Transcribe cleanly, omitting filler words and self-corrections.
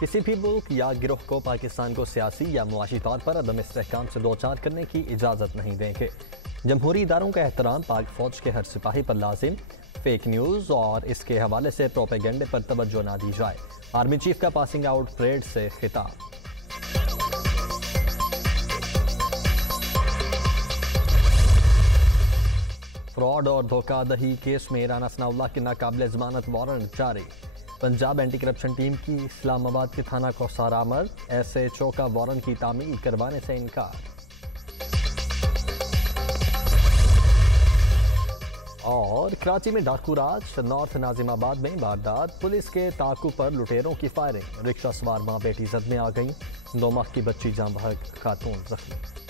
किसी भी मुल्क या गिरोह को पाकिस्तान को सियासी या मुआशी तौर पर अदम इस्तेहकाम से दो चार करने की इजाज़त नहीं देंगे। जमहूरी इदारों का एहतराम पाक फौज के हर सिपाही पर लाजिम। फेक न्यूज़ और इसके हवाले से प्रोपेगेंडे पर तवज्जो ना दी जाए। आर्मी चीफ का पासिंग आउट परेड से खिताब। फ्रॉड और धोखाधड़ी केस में राना सनाउल्लाह के नाकाबिल जमानत वारंट जारी। पंजाब एंटी करप्शन टीम की इस्लामाबाद के थाना कौसार आमद। SHO का वारंट की तामील करवाने से इनकार। और कराची में डाकू राज। नॉर्थ नाजिमाबाद में वारदात। पुलिस के ताकू पर लुटेरों की फायरिंग। रिक्शा सवार मां बेटी जद में आ गई। 9 माह की बच्ची जान बहक खातून जख्मी।